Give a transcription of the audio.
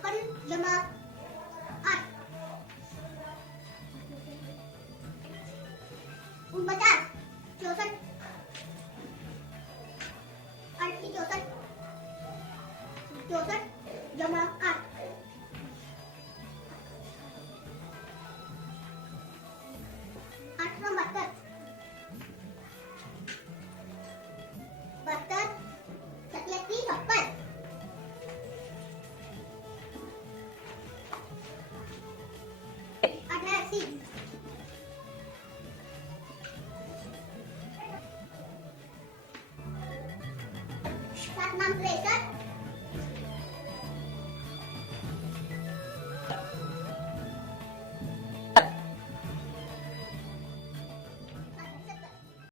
जमा 8 49 64 8 की 64 64 जमा 8 8 72 72 87 56 88 7 9 63